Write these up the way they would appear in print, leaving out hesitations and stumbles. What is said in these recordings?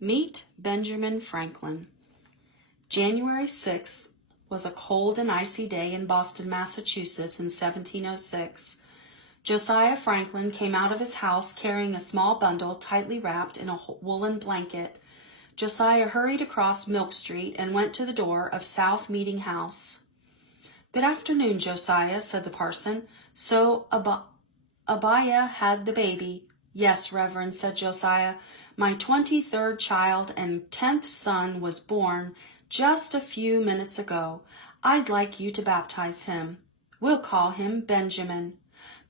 Meet Benjamin Franklin. January 6th was a cold and icy day in Boston, Massachusetts in 1706. Josiah Franklin came out of his house carrying a small bundle tightly wrapped in a woolen blanket. Josiah hurried across Milk Street and went to the door of South Meeting House. "Good afternoon, Josiah," said the parson. "So Abiah had the baby." "Yes, Reverend," said Josiah. "My 23rd child and 10th son was born just a few minutes ago. I'd like you to baptize him. We'll call him Benjamin."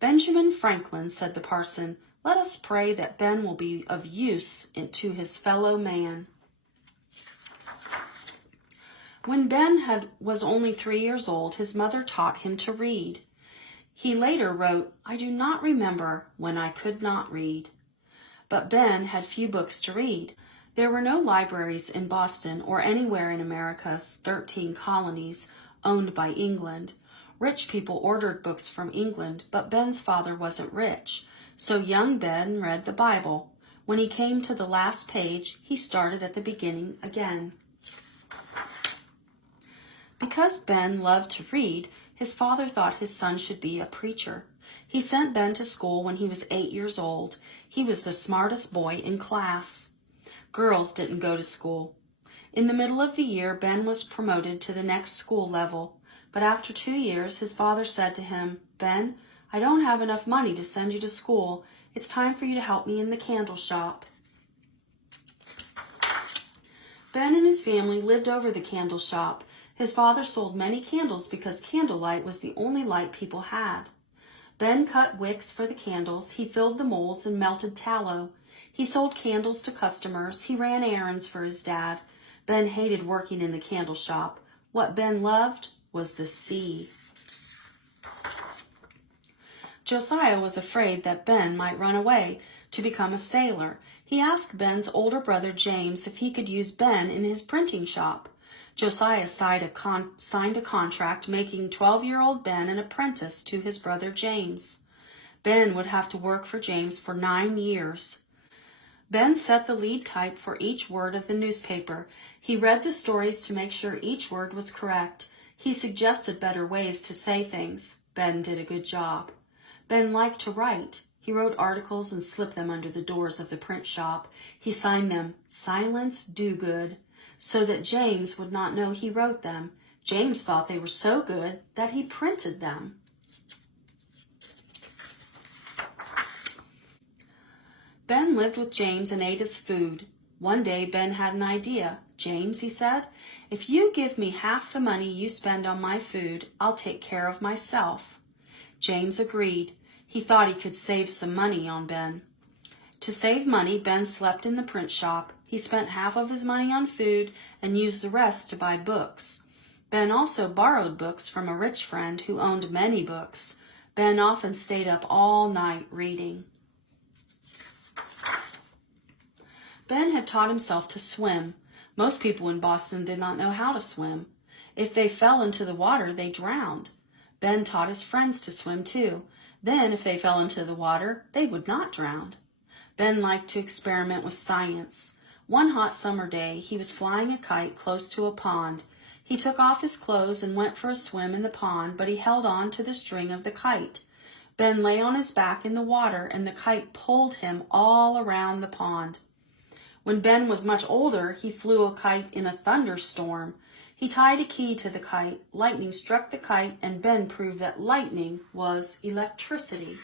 "Benjamin Franklin," said the parson. "Let us pray that Ben will be of use to his fellow man." When Ben was only 3 years old, his mother taught him to read. He later wrote, "I do not remember when I could not read." But Ben had few books to read. There were no libraries in Boston or anywhere in America's 13 colonies owned by England. Rich people ordered books from England, but Ben's father wasn't rich, so young Ben read the Bible. When he came to the last page, he started at the beginning again. Because Ben loved to read, his father thought his son should be a preacher. He sent Ben to school when he was 8 years old. He was the smartest boy in class. Girls didn't go to school. In the middle of the year, Ben was promoted to the next school level. But after 2 years, his father said to him, "Ben, I don't have enough money to send you to school. It's time for you to help me in the candle shop." Ben and his family lived over the candle shop. His father sold many candles because candlelight was the only light people had. Ben cut wicks for the candles. He filled the molds and melted tallow. He sold candles to customers. He ran errands for his dad. Ben hated working in the candle shop. What Ben loved was the sea. Josiah was afraid that Ben might run away to become a sailor. He asked Ben's older brother James if he could use Ben in his printing shop. Josiah signed a contract making 12-year-old Ben an apprentice to his brother James. Ben would have to work for James for 9 years. Ben set the lead type for each word of the newspaper. He read the stories to make sure each word was correct. He suggested better ways to say things. Ben did a good job. Ben liked to write. He wrote articles and slipped them under the doors of the print shop. He signed them "Silence Dogood," so that James would not know he wrote them. James thought they were so good that he printed them. Ben lived with James and ate his food. One day Ben had an idea. "James," he said, "if you give me half the money you spend on my food, I'll take care of myself." James agreed. He thought he could save some money on Ben. To save money, Ben slept in the print shop. He spent half of his money on food and used the rest to buy books. Ben also borrowed books from a rich friend who owned many books. Ben often stayed up all night reading. Ben had taught himself to swim. Most people in Boston did not know how to swim. If they fell into the water, they drowned. Ben taught his friends to swim too. Then, if they fell into the water, they would not drown. Ben liked to experiment with science. One hot summer day, he was flying a kite close to a pond. He took off his clothes and went for a swim in the pond, but he held on to the string of the kite. Ben lay on his back in the water, and the kite pulled him all around the pond. When Ben was much older, he flew a kite in a thunderstorm. He tied a key to the kite. Lightning struck the kite, and Ben proved that lightning was electricity.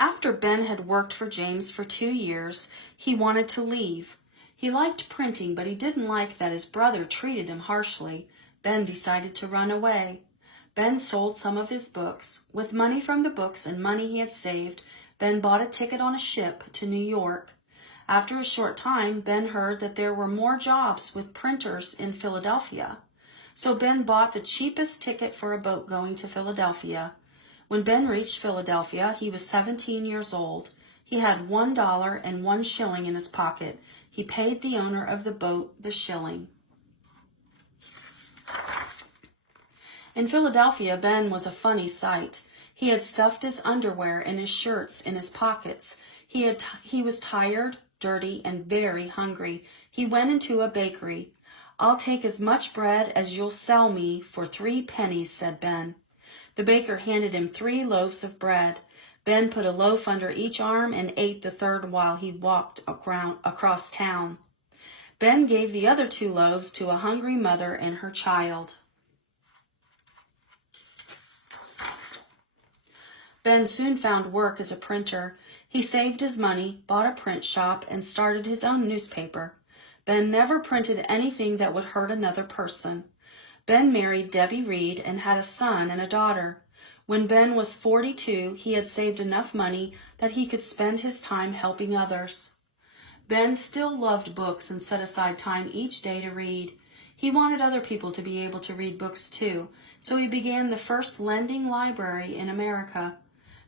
After Ben had worked for James for 2 years, he wanted to leave. He liked printing, but he didn't like that his brother treated him harshly. Ben decided to run away. Ben sold some of his books. With money from the books and money he had saved, Ben bought a ticket on a ship to New York. After a short time, Ben heard that there were more jobs with printers in Philadelphia. So Ben bought the cheapest ticket for a boat going to Philadelphia. When Ben reached Philadelphia, he was 17 years old. He had $1 and 1 shilling in his pocket. He paid the owner of the boat the shilling. In Philadelphia, Ben was a funny sight. He had stuffed his underwear and his shirts in his pockets. He was tired, dirty, and very hungry. He went into a bakery. "I'll take as much bread as you'll sell me for 3 pennies," said Ben. The baker handed him 3 loaves of bread. Ben put a loaf under each arm and ate the third while he walked across town. Ben gave the other 2 loaves to a hungry mother and her child. Ben soon found work as a printer. He saved his money, bought a print shop, and started his own newspaper. Ben never printed anything that would hurt another person. Ben married Debbie Reed and had a son and a daughter. When Ben was 42, he had saved enough money that he could spend his time helping others. Ben still loved books and set aside time each day to read. He wanted other people to be able to read books too, so he began the first lending library in America.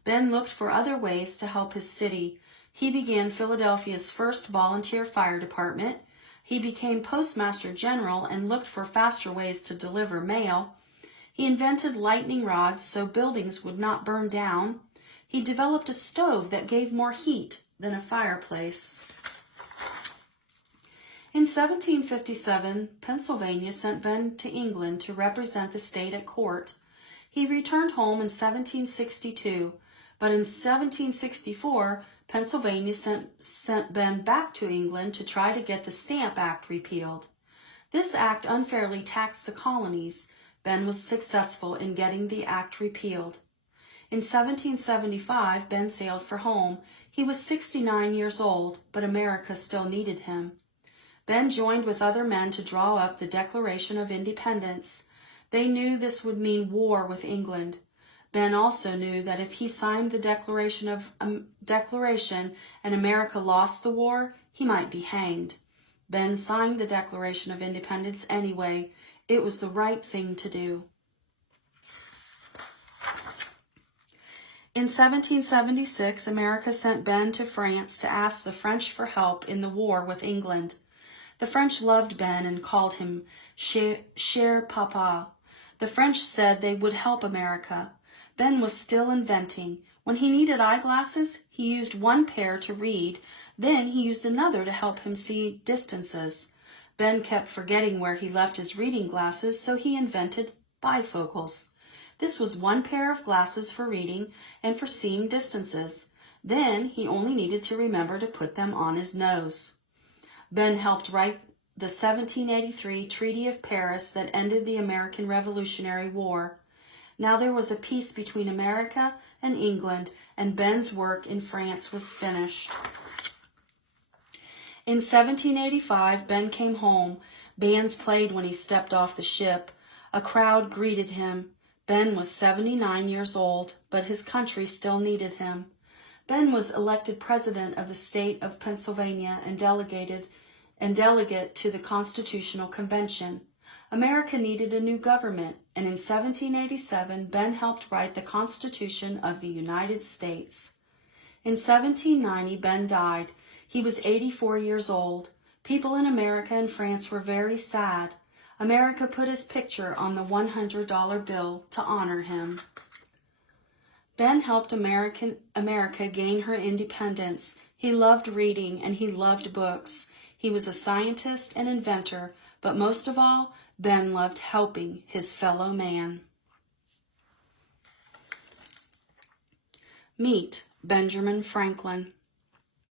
Ben looked for other ways to help his city. He began Philadelphia's first volunteer fire department. He became postmaster general and looked for faster ways to deliver mail. He invented lightning rods so buildings would not burn down. He developed a stove that gave more heat than a fireplace. In 1757, Pennsylvania sent Ben to England to represent the state at court. He returned home in 1762, but in 1764, Pennsylvania sent Ben back to England to try to get the Stamp Act repealed. This act unfairly taxed the colonies. Ben was successful in getting the act repealed. In 1775, Ben sailed for home. He was 69 years old, but America still needed him. Ben joined with other men to draw up the Declaration of Independence. They knew this would mean war with England. Ben also knew that if he signed the Declaration and America lost the war, he might be hanged. Ben signed the Declaration of Independence anyway. It was the right thing to do. In 1776, America sent Ben to France to ask the French for help in the war with England. The French loved Ben and called him Cher Papa. The French said they would help America. Ben was still inventing. When he needed eyeglasses, he used one pair to read. Then he used another to help him see distances. Ben kept forgetting where he left his reading glasses, so he invented bifocals. This was one pair of glasses for reading and for seeing distances. Then he only needed to remember to put them on his nose. Ben helped write the 1783 Treaty of Paris that ended the American Revolutionary War. Now there was a peace between America and England, and Ben's work in France was finished. In 1785, Ben came home. Bands played when he stepped off the ship. A crowd greeted him. Ben was 79 years old, but his country still needed him. Ben was elected president of the state of Pennsylvania and delegate to the Constitutional Convention. America needed a new government, and in 1787, Ben helped write the Constitution of the United States. In 1790, Ben died. He was 84 years old. People in America and France were very sad. America put his picture on the $100 bill to honor him. Ben helped America gain her independence. He loved reading and he loved books. He was a scientist and inventor, but most of all, Ben loved helping his fellow man. Meet Benjamin Franklin.